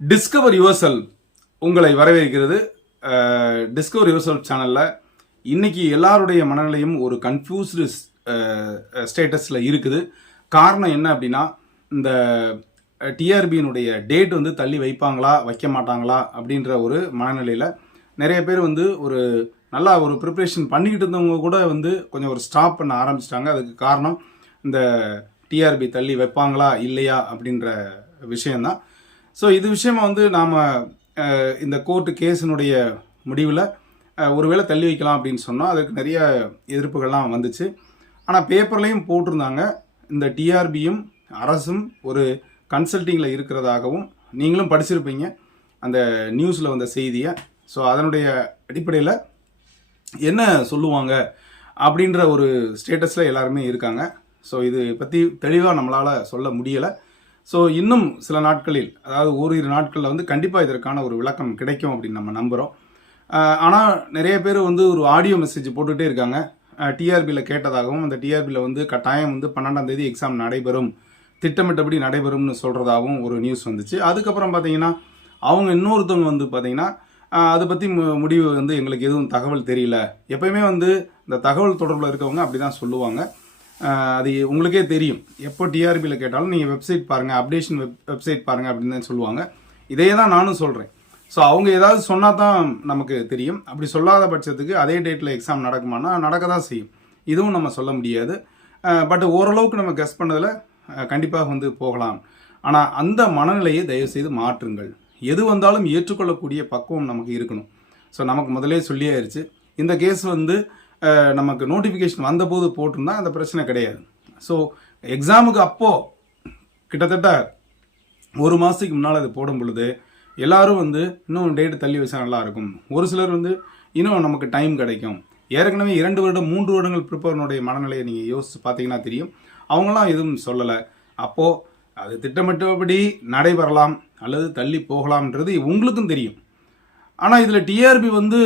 Discover யுவர்செல் உங்களை வரவேற்கிறது. Discover யுவர்செல் சேனலில் இன்றைக்கி எல்லாருடைய மனநிலையும் ஒரு கன்ஃபியூஸ்டு ஸ்டேட்டஸில் இருக்குது. காரணம் என்ன அப்படின்னா இந்த டிஆர்பியினுடைய டேட் வந்து தள்ளி வைப்பாங்களா வைக்க மாட்டாங்களா அப்படின்ற ஒரு மனநிலையில் நிறைய பேர் வந்து ஒரு நல்லா ஒரு ப்ரிப்ரேஷன் பண்ணிக்கிட்டு இருந்தவங்க கூட வந்து கொஞ்சம் ஒரு ஸ்டாப் பண்ண ஆரம்பிச்சிட்டாங்க. அதுக்கு காரணம் இந்த டிஆர்பி தள்ளி வைப்பாங்களா இல்லையா அப்படின்ற விஷயந்தான் ஸோ இது விஷயமா வந்து நாம் இந்த கோர்ட்டு கேஸினுடைய முடிவில் ஒருவேளை தள்ளி வைக்கலாம் அப்படின்னு சொன்னால் அதுக்கு நிறைய எதிர்ப்புகள்லாம் வந்துச்சு. ஆனால் பேப்பர்லேயும் போட்டிருந்தாங்க. இந்த டிஆர்பியும் அரசும் ஒரு கன்சல்ட்டிங்கில் இருக்கிறதாகவும் நீங்களும் படிச்சிருப்பீங்க. அந்த நியூஸில் வந்த செய்தியை. ஸோ அதனுடைய அடிப்படையில் என்ன சொல்லுவாங்க அப்படின்ற ஒரு ஸ்டேட்டஸில் எல்லாருமே இருக்காங்க. ஸோ இது பற்றி தெளிவாக நம்மளால் சொல்ல முடியலை. ஸோ இன்னும் சில நாட்களில் அதாவது ஓரிரு நாட்களில் வந்து கண்டிப்பாக இதற்கான ஒரு விளக்கம் கிடைக்கும் அப்படின்னு நம்ம நம்புகிறோம் ஆனால் நிறைய பேர் வந்து ஒரு ஆடியோ மெசேஜ் போட்டுகிட்டே இருக்காங்க. டிஆர்பியில் கேட்டதாகவும் அந்த டிஆர்பியில் வந்து கட்டாயம் வந்து பன்னெண்டாம் தேதி எக்ஸாம் நடைபெறும் திட்டமிட்டபடி நடைபெறும்னு சொல்கிறதாகவும் ஒரு நியூஸ் வந்துச்சு. அதுக்கப்புறம் பார்த்தீங்கன்னா அவங்க இன்னொருத்தவங்க வந்து பார்த்தீங்கன்னா அதை பற்றி மு முடிவு வந்து எங்களுக்கு எதுவும் தகவல் தெரியல. எப்பயுமே வந்து இந்த தகவல் தொடர்பில் இருக்கவங்க அப்படி தான் சொல்லுவாங்க. அது உங்களுக்கே தெரியும். எப்போ டிஆர்பியில் கேட்டாலும் நீங்கள் வெப்சைட் பாருங்கள் அப்டேஷன் வெப் வெப்சைட் பாருங்கள் அப்படின்னு தான் சொல்லுவாங்க. இதையே தான் நானும் சொல்கிறேன் ஸோ அவங்க ஏதாவது சொன்னால் தான் நமக்கு தெரியும். அப்படி சொல்லாத பட்சத்துக்கு அதே டேட்டில் எக்ஸாம் நடக்குமானா நடக்க தான் செய்யும். இதுவும் நம்ம சொல்ல முடியாது. பட் ஓரளவுக்கு நம்ம கெஸ் பண்ணதில் கண்டிப்பாக வந்து போகலாம். ஆனால் அந்த மனநிலையை தயவுசெய்து மாற்றுங்கள். எது வந்தாலும் ஏற்றுக்கொள்ளக்கூடிய பக்குவம் நமக்கு இருக்கணும். ஸோ நமக்கு முதலே சொல்லியாயிருச்சு. இந்த கேஸ் வந்து நமக்கு நோட்டிஃபிகேஷன் வந்தபோது போட்டிருந்தா அந்த பிரச்சனை கிடையாது. ஸோ எக்ஸாமுக்கு அப்போது கிட்டத்தட்ட ஒரு மாதத்துக்கு முன்னால் அது போடும் பொழுது எல்லோரும் வந்து இன்னும் டேட்டு தள்ளி வச்சா நல்லாயிருக்கும். ஒரு சிலர் வந்து இன்னும் நமக்கு டைம் கிடைக்கும். ஏற்கனவே இரண்டு வருடம் மூன்று வருடங்கள் ப்ரிப்பர்னுடைய மனநிலையை நீங்கள் யோசித்து பார்த்தீங்கன்னா தெரியும். அவங்களாம் எதுவும் சொல்லலை. அப்போது அது திட்டமிட்டபடி நடைபெறலாம் அல்லது தள்ளி போகலாம்ன்றது உங்களுக்கும் தெரியும். ஆனால் இதில் டிஆர்பி வந்து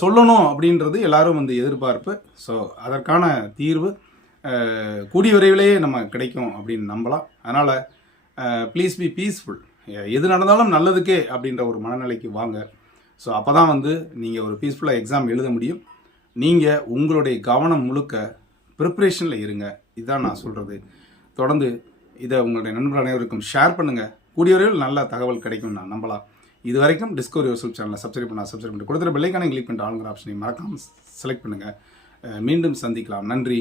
சொல்லணும் அப்படின்றது எல்லாரும் வந்து எதிர்பார்ப்பு. ஸோ அதற்கான தீர்வு கூடிய விரைவிலேயே நம்ம கிடைக்கும் அப்படின்னு நம்பலாம். அதனால் ப்ளீஸ் பி பீஸ்ஃபுல் எது நடந்தாலும் நல்லதுக்கே அப்படின்ற ஒரு மனநிலைக்கு வாங்க. ஸோ அப்போ தான் வந்து நீங்கள் ஒரு பீஸ்ஃபுல்லாக எக்ஸாம் எழுத முடியும். நீங்கள் உங்களுடைய கவனம் முழுக்க ப்ரிப்ரேஷனில் இருங்க. இதுதான் நான் சொல்கிறது தொடர்ந்து இதை உங்களுடைய நண்பர்கள் அனைவருக்கும் ஷேர் பண்ணுங்கள் கூடிய விரைவில் நல்ல தகவல் கிடைக்கும் நான் நம்பலாம். இது வரைக்கும் டிஸ்கவரி யூடியூப் சேனலை சப்ஸ்கிரைப் பண்ணால் சப்ஸ்கிரைப் பண்ணி கொடுத்துற பெல்லைக்கான கிளிக் பண்ணிட்டு ஆளுங்கிற ஆப்ஷனை மறக்காமல் செலக்ட் பண்ணுங்கள் மீண்டும் சந்திக்கலாம். நன்றி.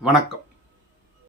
வணக்கம்.